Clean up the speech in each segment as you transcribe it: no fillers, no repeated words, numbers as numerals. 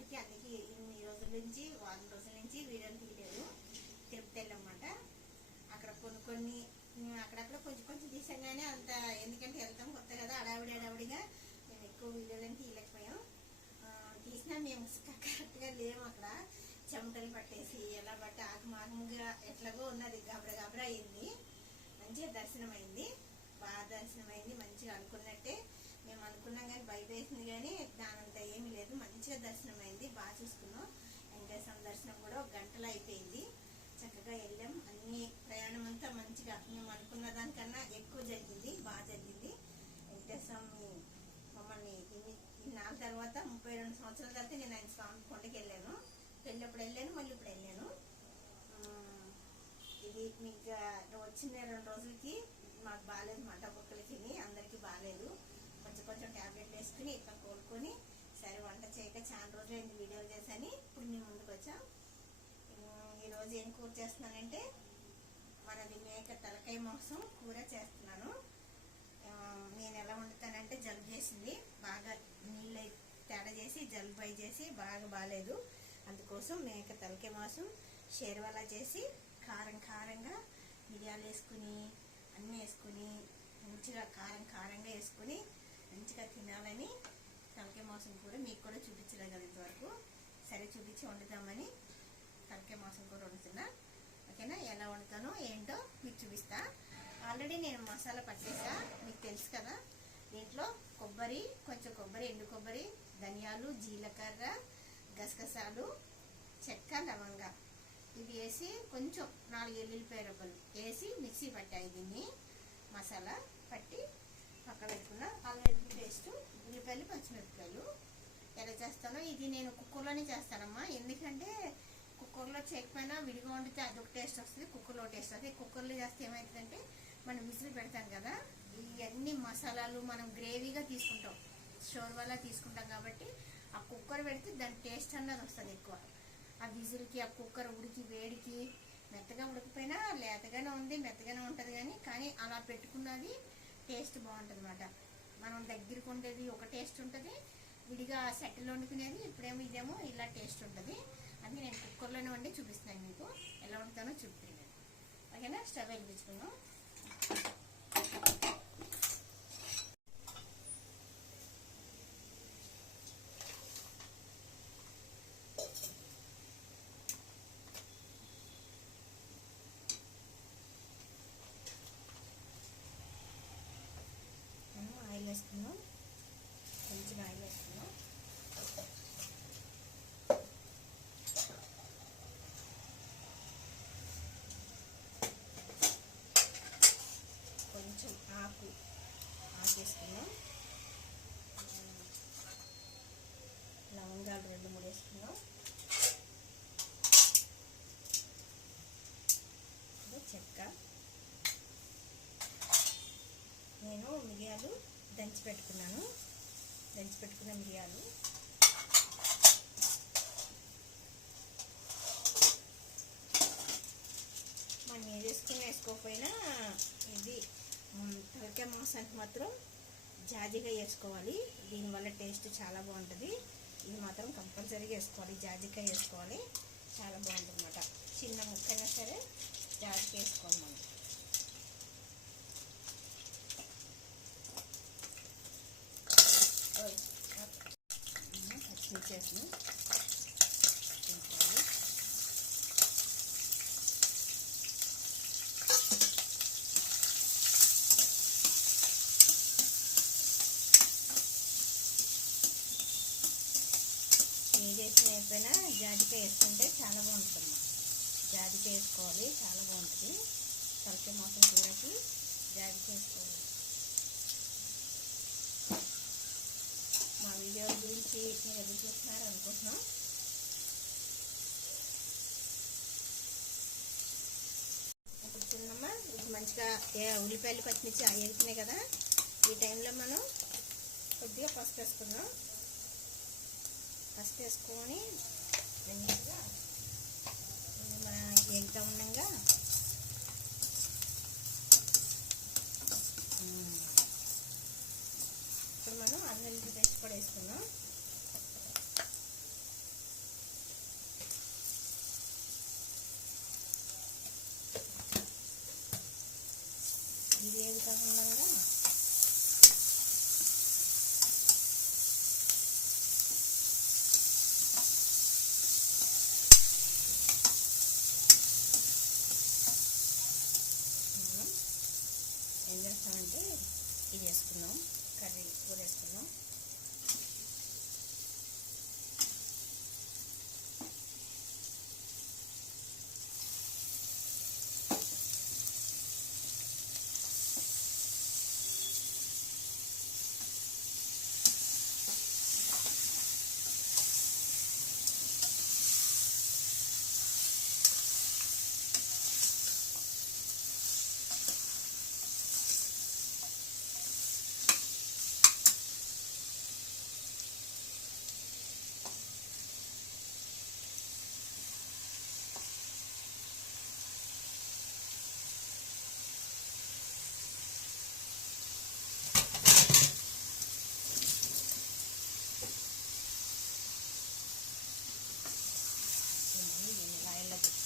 వాడికి అందుకే ఇన్ని రోజుల నుంచి వారం రోజుల నుంచి వీడియోలు తీయలేదు. తిరుపతి వెళ్ళామన్నమాట. అక్కడ కొన్ని అక్కడక్కడ కొంచెం కొంచెం తీసాం కానీ అంత, ఎందుకంటే వెళ్తాం కొత్త కదా, అడావిడిగా మేము ఎక్కువ వీడియోలని తీయలేకపోయాం. తీసినా మేము కరెక్ట్గా లేము. అక్కడ చెమటలు పట్టేసి ఎలా బట్టి ఆగమాగముగా ఎట్లాగో ఉన్నది, గాబరా అయింది. మంచిగా దర్శనం అయింది, బాగా దర్శనం అయింది. మంచిగా అనుకున్నట్టే మేము అనుకున్నాం కానీ భయపేసింది, కానీ దానంత ఏమీ లేదు. మంచిగా దర్శనం అయింది, బాగా చూసుకున్నాం. వెంకటేశ్వర దర్శనం కూడా 1 గంటలో అయిపోయింది. చక్కగా వెళ్ళాం. అన్ని ప్రయాణం అంతా మంచిగా మేము అనుకున్న దానికన్నా ఎక్కువ జరిగింది, బాగా జరిగింది. వెంకటేశ్వర మమ్మల్ని ఇన్నాళ్ళ తర్వాత 32 సంవత్సరాల తర్వాత నేను ఆయన స్వామి కొండకి వెళ్ళాను. పెళ్ళప్పుడు వెళ్ళాను, మళ్ళీ ఇప్పుడు వెళ్ళాను. ఇది మీకు వచ్చిన 2 రోజులకి మాకు బాగాలేదు, మంట బొక్కలు తిని అందరికీ బాగాలేదు. కొంచెం ట్యాబ్లెట్లు వేసుకుని ఇట్లా కోలుకొని, సరే వంట చేయక చాలా రోజులు అయింది వీడియోలు చేశాను. ఇప్పుడు మేము ముందుకు వచ్చాం. ఈరోజు ఏం కూర చేస్తున్నానంటే మనది మేక తలకాయ మాంసం కూర చేస్తున్నాను. నేను ఎలా వండుతానంటే జలుబు చేసింది, బాగా నీళ్ళు తేడా చేసి జలుబు అయి చేసి బాగా బాగాలేదు. అందుకోసం మేక తలకాయ మాంసం షేర్వాలా చేసి కారంగా మిరియాలు వేసుకుని అన్నీ వేసుకుని మంచిగా కారంగా వేసుకుని మంచిగా తినాలని తలకాయ మాంసం కూర మీకు కూడా చూపించలేదు కదా ఇంతవరకు. సరే చూపించి వండుతామని తలకాయ మాంసం కూర వండుతున్నా. ఓకేనా? ఎలా వండుతానో ఏంటో మీకు చూపిస్తా. ఆల్రెడీ నేను మసాలా పట్టేసా, మీకు తెలుసు కదా. దీంట్లో కొంచెం కొబ్బరి, ఎండు కొబ్బరి, ధనియాలు, జీలకర్ర, గసగసాలు, చెక్క, లవంగ ఇవి వేసి కొంచెం 4 ఎల్లుల్లిపాయ రబ్బలు వేసి మిక్సీ పట్టాయి. దీన్ని మసాలా పట్టి పక్క పెట్టుకున్న. అల్లం పేస్ట్, ఉల్లిపాయలు, పచ్చిమిరపకాయలు. ఎలా చేస్తానో ఇది నేను కుక్కర్లోనే చేస్తానమ్మా. ఎందుకంటే కుక్కర్లో చేయకపోయినా విడిగా వండితే అదొక టేస్ట్ వస్తుంది, కుక్కర్లో టేస్ట్ వస్తుంది. కుక్కర్లో చేస్తే ఏమవుతుందంటే మనం విజిల్ పెడతాం కదా, ఇవన్నీ మసాలాలు మనం గ్రేవీగా తీసుకుంటాం, షోర్వాలా తీసుకుంటాం కాబట్టి ఆ కుక్కర్ పెడితే దాని టేస్ట్ అన్నది వస్తుంది ఎక్కువ. ఆ విజిల్కి, ఆ కుక్కర్ ఉడికి వేడికి మెత్తగా ఉడకపోయినా లేతగానే ఉంది, మెత్తగానే ఉంటుంది. కానీ అలా పెట్టుకున్నది టేస్ట్ బాగుంటుంది అన్నమాట. మనం దగ్గరికి ఉండేది ఒక టేస్ట్ ఉంటుంది, విడిగా సెటిల్ వండుకునేది ఇప్పుడేమో ఇదేమో ఇలా టేస్ట్ ఉంటుంది. అది నేను కుక్కర్లోనే వండి చూపిస్తాను మీకు, ఎలా వండుతానో చూపిస్తాను. ఓకేనా? స్టవ్ వెలిగించుకున్నాం. ఆయిల్ వేసుకున్నాం, కొంచెం ఆయిల్ వేసుకున్నాం. కొంచెం ఆకు వేసుకున్నాం. లవంగాలు 2-3 వేసుకున్నాం. చెక్క, నేను మిరియాలు దంచి పెట్టుకున్న మిరియాలు. మనం ఏది వేసుకోకపోయినా ఇది తలకాయ మాంసానికి మాత్రం జాజికాయ వేసుకోవాలి. దీనివల్ల టేస్ట్ చాలా బాగుంటుంది. ఇది మాత్రం కంపల్సరీగా వేసుకోవాలి, జాజికాయ వేసుకోవాలి, చాలా బాగుంటుంది అన్నమాట. చిన్న ముక్కైనా సరే జాజికాయ వేసుకోవాలి మనం. పచ్చిమిర్చి ఏదైనా అయిపోయినా జాజికాయ వేసుకుంటే చాలా బాగుంటుంది. జాజికాయ వేసుకోవాలి, చాలా బాగుంటుంది. తలకాయ మాంసం కూరకి జాజికాయ వేసుకోవాలి. మా వీడియోల గురించి మీరు ఎదురు చూస్తున్నారు అనుకుంటున్నాం. ఇప్పుడు చిన్నమ్మా ఇది మంచిగా ఉల్లిపాయలు, పచ్చిమిర్చి వేగుతున్నాయి కదా, ఈ టైంలో మనం కొద్దిగా పసుపు వేసుకుందాం. పసుపు వేసుకొని మంచిగా వేగుతూ ఉండగా ఇప్పుడు మనం అల్లం వెల్లుల్లి పేస్ట్ కూడా వేసుకున్నాం. ఉండగా ఏం చేస్తామంటే ఇది వేసుకున్నాం, కర్రీ కూర వేసుకున్నాం.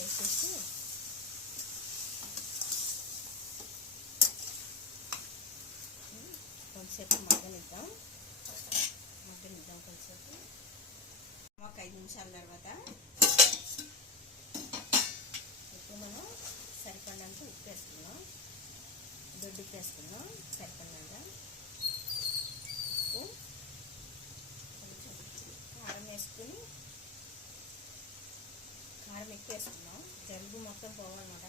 వేసేసి కొంచెంసేపు మగ్గనిద్దాం కొంచెంసేపు. ఒక 5 నిమిషాల తర్వాత ఇప్పుడు మనం సరిపడినంత ఉప్పు వేసుకున్నాం, దొడ్డుకి వేసుకున్నాం సరిపడినంత ఉప్పు, కొంచెం కారం వేసుకుని, కారం ఎక్కువ వేసుకున్నాం జలుబు మొత్తం పోవాలన్నమాట.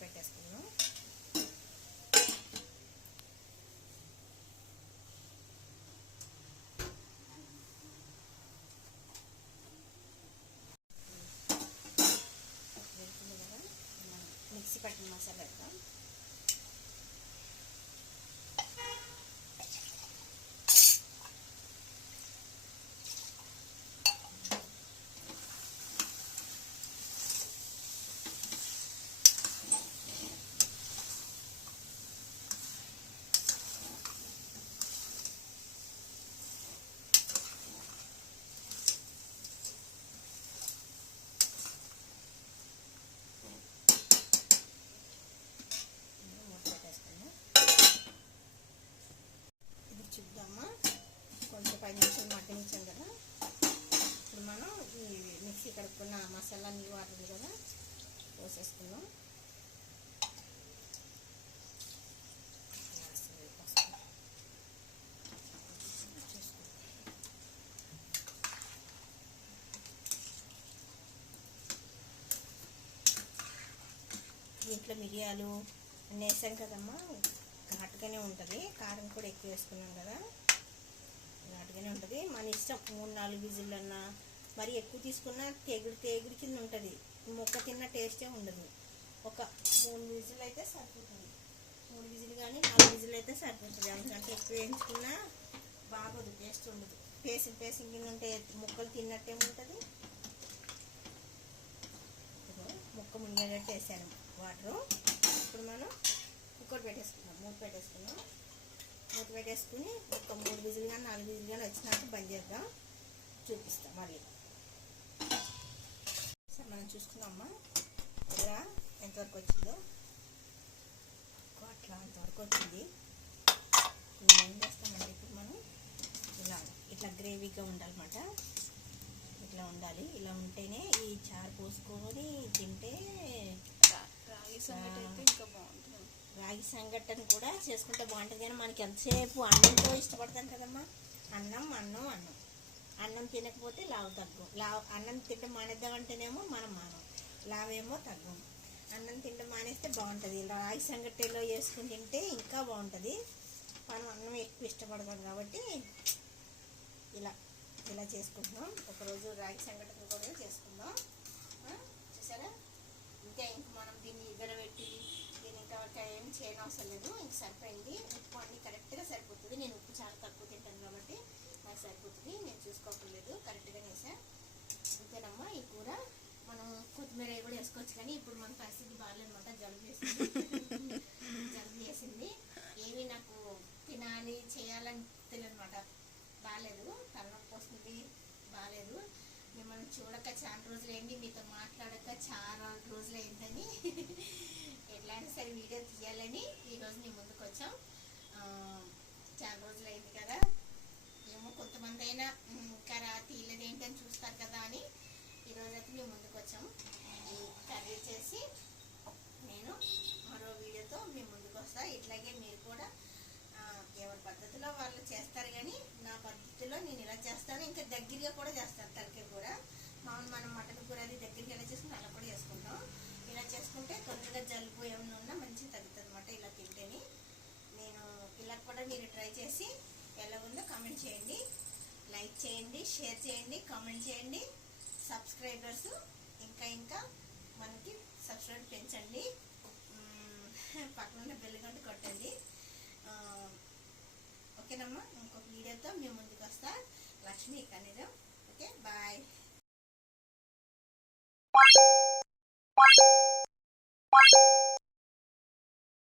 పెట్టేసుకున్నాం. మిక్సీ పట్టిన మసాలా వేద్దాం. చూద్దామా, కొంచెం 5 నిమిషాలు మగ్గనిచ్చాం కదా. ఇప్పుడు మనం ఈ మిక్సీ కడుక్కున్న మసాలా నీళ్ళు వాడుతుంది కదా పోసేసుకుందాం. దీంట్లో మిరియాలు అన్నీ వేసాం కదమ్మా, ఘాటుగానే ఉంటుంది. కారం కూడా ఎక్కువ వేసుకున్నాం కదా, ఘాటుగానే ఉంటుంది. మన ఇష్టం, 3-4 విజిల్ అన్నా, మరి ఎక్కువ తీసుకున్నా తెగుడు కింద ఉంటుంది, మొక్క తిన్న టేస్టే ఉండదు. ఒక 3 విజిల్ అయితే సరిపోతుంది. 3 విజిల్ కానీ 4 విజిల్ అయితే సరిపోతుంది. అందుకంటే ఎక్కువ వేయించుకున్నా బాగోదు, టేస్ట్ ఉండదు. పేసింగ్ కింద ఉంటే ముక్కలు తిన్నట్టే ఉంటుంది. ముక్క మునిగేటట్టు వేసాను వాటరు. ఇప్పుడు మనం కుక్కర్ పెట్టేసుకున్నాం, మూత పెట్టేసుకుని ఒక 3 విజిల్ కానీ 4 విజిల్ కానీ వచ్చినాక బంద్ చేద్దాం, చూపిస్తాం మళ్ళీ. సరే మనం చూసుకున్నామా ఇలా ఎంతవరకు వచ్చిందో, అట్లా అంతవరకు వచ్చింది. ఏం చేస్తామంటే ఇప్పుడు మనం ఇట్లా గ్రేవీగా ఉండాలన్నమాట. ఇట్లా ఉండాలి, ఇలా ఉంటేనే ఈ చారు పోసుకొని తింటే రాగి సంగటి అయితే ఇంకా బాగుంటుంది. రాగి సంగటిని కూడా చేసుకుంటే బాగుంటుంది. కానీ మనకి ఎంతసేపు అన్నంతో ఇష్టపడతాం కదమ్మా, అన్నం తినకపోతే లావు తగ్గం. అన్నం తింటే మానేద్దామంటేనేమో మనం లావేమో తగ్గం. అన్నం తింటే మానేస్తే బాగుంటుంది. రాగి సంగటిలో వేసుకుని తింటే ఇంకా బాగుంటుంది. మనం అన్నం ఎక్కువ ఇష్టపడతాం కాబట్టి ఇలా చేసుకుంటున్నాం. ఒకరోజు రాగి సంగటి కూడా చేసుకుందాం. చూసారా, ఇంతే. ఇంక మనం దీన్ని పెట్టి దీన్ని ఇంకా ఏం చేయనవసరం లేదు, ఇంక సరిపోయింది. ఉప్పు అన్నీ కరెక్ట్గా సరిపోతుంది. నేను ఉప్పు చాలా తక్కువ తింటాను కాబట్టి నాకు సరిపోతుంది. నేను చూసుకోకర్లేదు, కరెక్ట్గా వేసా. అంతేనమ్మా. ఈ కూర మనం కొత్తిమీర కూడా వేసుకోవచ్చు, కానీ ఇప్పుడు మన పరిస్థితి బాగాలేదన్నమాట. జలుబు చేసింది. ఏమి నాకు తినాలి చేయాలని తెలియనమాట. బాగాలేదు, తలనొప్పి వస్తుంది, బాగాలేదు. మిమ్మల్ని చూడక చాలా రోజులైంది, మీతో మాట్లాడక చాలా రోజులైందని ఎట్లయినా సరే వీడియో తీయాలని ఈరోజు మీ ముందుకు వచ్చాం. చాలా రోజులైంది కదా, ఏమో కొంతమంది అయినా ఇంకా తీయలేదు ఏంటని చూస్తారు కదా అని ఈరోజు అయితే మేము ముందుకు వచ్చాం. ఈ కర్రీ చేసి నేను మరో వీడియోతో మేము ముందుకు వస్తాను. ఇట్లాగే మీరు కూడా ఎవరి పద్ధతిలో వాళ్ళు చేస్తారు, కానీ నా పద్ధతిలో నేను ఇలా చేస్తాను. ఇంకా దగ్గరగా కూడా చేస్తాను. తలకాయ కూర మామూలు మనం మటన్ కూర అది దగ్గరికి ఎలా చేసుకుంటే అలా కూడా చేసుకుంటాం. ఇలా చేసుకుంటే తొందరగా జలుబు ఏమైనా ఉన్నా మంచిగా తగ్గుతుంది అనమాట ఇలా తింటేని. నేను ఇలా కూడా మీరు ట్రై చేసి ఎలా ఉందో కామెంట్ చేయండి, లైక్ చేయండి, షేర్ చేయండి, కామెంట్ చేయండి. సబ్స్క్రైబర్స్ ఇంకా మనకి సబ్స్క్రైబ్ పెంచండి. పక్కన బెల్ గంట కొట్టండి. ఓకేనమ్మా. ఇంకొక వీడియోతో మేము ముందుకు వస్తా. లక్ష్మీ కనీరం. Okay, bye.